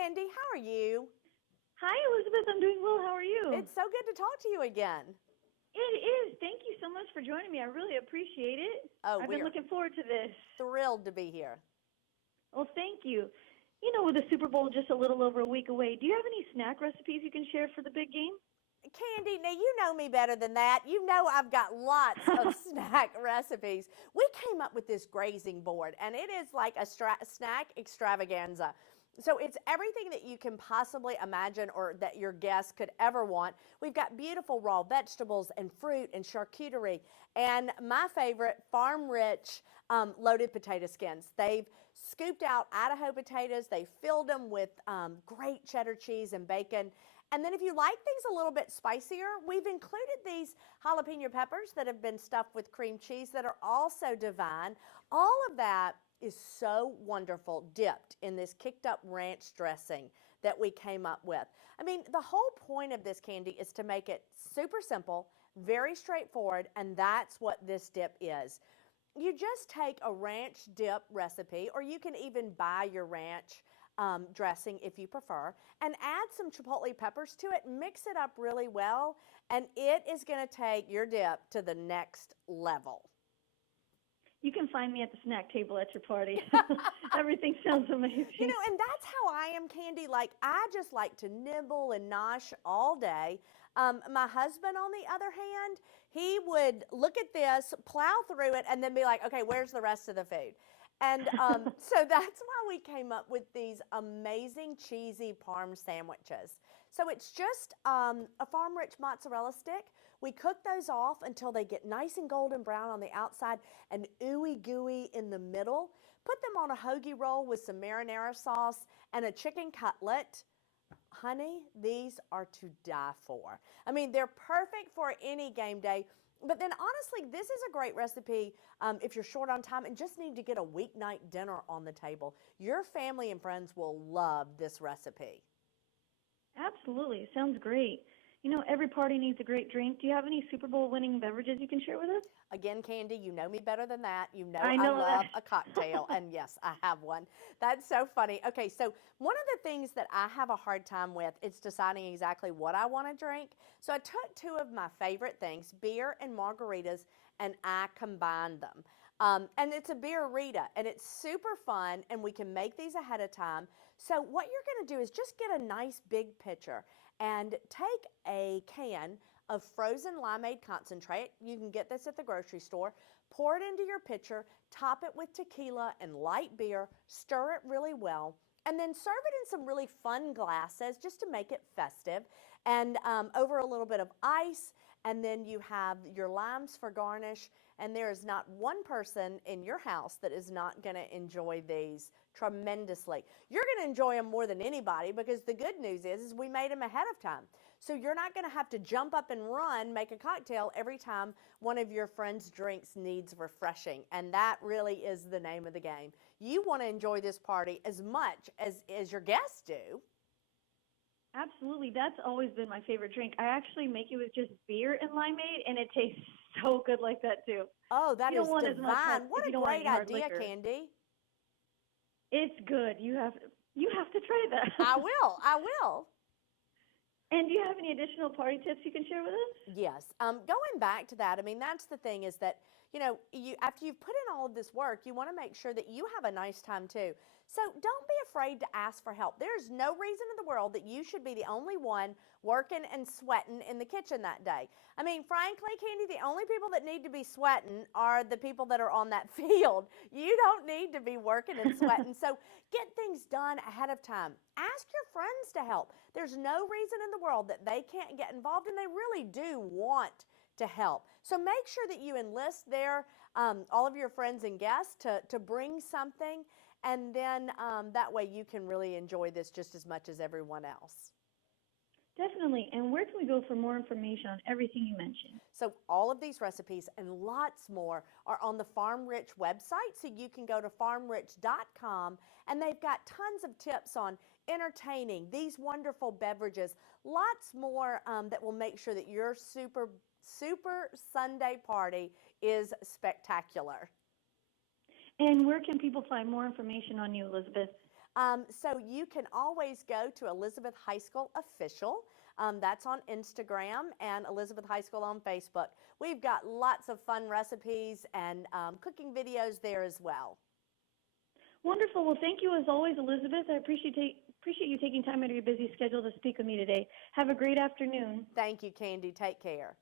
Candie. How are you? Hi, Elizabeth. I'm doing well. How are you? It's so good to talk to you again. It is. Thank you so much for joining me. I really appreciate it. Oh, I've been we're looking forward to this. thrilled to be here. Well, thank you. You know, with the Super Bowl just a little over a week away, do you have any snack recipes you can share for the big game? Candie, now you know me better than that. You know I've got lots of snack recipes. We came up with this grazing board, and it is like a snack extravaganza. So it's everything that you can possibly imagine or that your guests could ever want. We've got beautiful raw vegetables and fruit and charcuterie, and my favorite, farm-rich loaded potato skins. They've scooped out Idaho potatoes. They filled them with great cheddar cheese and bacon. And then if you like things a little bit spicier, we've included these jalapeno peppers that have been stuffed with cream cheese that are also divine. All of that is so wonderful dipped in this kicked up ranch dressing that we came up with. I mean, the whole point of this candy is to make it super simple, very straightforward, and that's what this dip is. You just take a ranch dip recipe, or you can even buy your ranch dressing if you prefer, and add some chipotle peppers to it, mix it up really well, and it is going to take your dip to the next level. You can find me at the snack table at your party. Everything sounds amazing. You know, and that's how I am, Candie. Like, I just like to nibble and nosh all day. My husband, on the other hand, he would look at this, plow through it, and then be like, okay, where's the rest of the food? And so that's why we came up with these amazing cheesy parm sandwiches. So it's just a farm-rich mozzarella stick. We cook those off until they get nice and golden brown on the outside and ooey gooey in the middle. Put them on a hoagie roll with some marinara sauce and a chicken cutlet. Honey, these are to die for. I mean, they're perfect for any game day. But then honestly, this is a great recipe if you're short on time and just need to get a weeknight dinner on the table. Your family and friends will love this recipe. Absolutely. It sounds great. You know, every party needs a great drink. Do you have any Super Bowl winning beverages you can share with us? Again, Candie, you know me better than that. You know I I know love that. a cocktail, and yes, I have one. That's so funny. Okay, so one of the things that I have a hard time with is deciding exactly what I want to drink. So I took two of my favorite things, beer and margaritas, and I combined them. And it's a beer-rita, and it's super fun, and we can make these ahead of time. So what you're going to do is just get a nice big pitcher and take a can of frozen limeade concentrate. You can get this at the grocery store. Pour it into your pitcher, top it with tequila and light beer, stir it really well, and then serve it in some really fun glasses just to make it festive, and over a little bit of ice, and then you have your limes for garnish, and there is not one person in your house that is not going to enjoy these tremendously. You're going to enjoy them more than anybody because the good news is we made them ahead of time. So you're not going to have to jump up and run, make a cocktail every time one of your friends' drinks needs refreshing. And that really is the name of the game. You want to enjoy this party as much as your guests do. Absolutely. That's always been my favorite drink. I actually make it with just beer and limeade, and it tastes so good like that, too. Oh, that You is don't want as much divine. hard, What if you a don't want great any hard idea, liquor. Candie. It's good. You have to try that. I will. I will. And do you have any additional party tips you can share with us? Yes. Going back to that, I mean, that's the thing is that, after you've put in all of this work, you want to make sure that you have a nice time too. So don't be afraid to ask for help. There's no reason in the world that you should be the only one working and sweating in the kitchen that day. I mean, frankly, Candie, the only people that need to be sweating are the people that are on that field. You don't need to be working and sweating. So get things done ahead of time. Ask your friends to help. There's no reason in the world that they can't get involved, and they really do want to help. So make sure that you enlist all of your friends and guests to bring something, and then that way you can really enjoy this just as much as everyone else. Definitely. And where can we go for more information on everything you mentioned? So all of these recipes and lots more are on the Farm Rich website. So you can go to farmrich.com, and they've got tons of tips on entertaining, these wonderful beverages, lots more that will make sure that your super Sunday party is spectacular. And where can people find more information on you, Elizabeth? So you can always go to Elizabeth Heiskell Official. That's on Instagram, and Elizabeth Heiskell on Facebook. We've got lots of fun recipes and cooking videos there as well. Wonderful. Well, thank you as always, Elizabeth. I appreciate you taking time out of your busy schedule to speak with me today. Have a great afternoon. Thank you, Candie. Take care.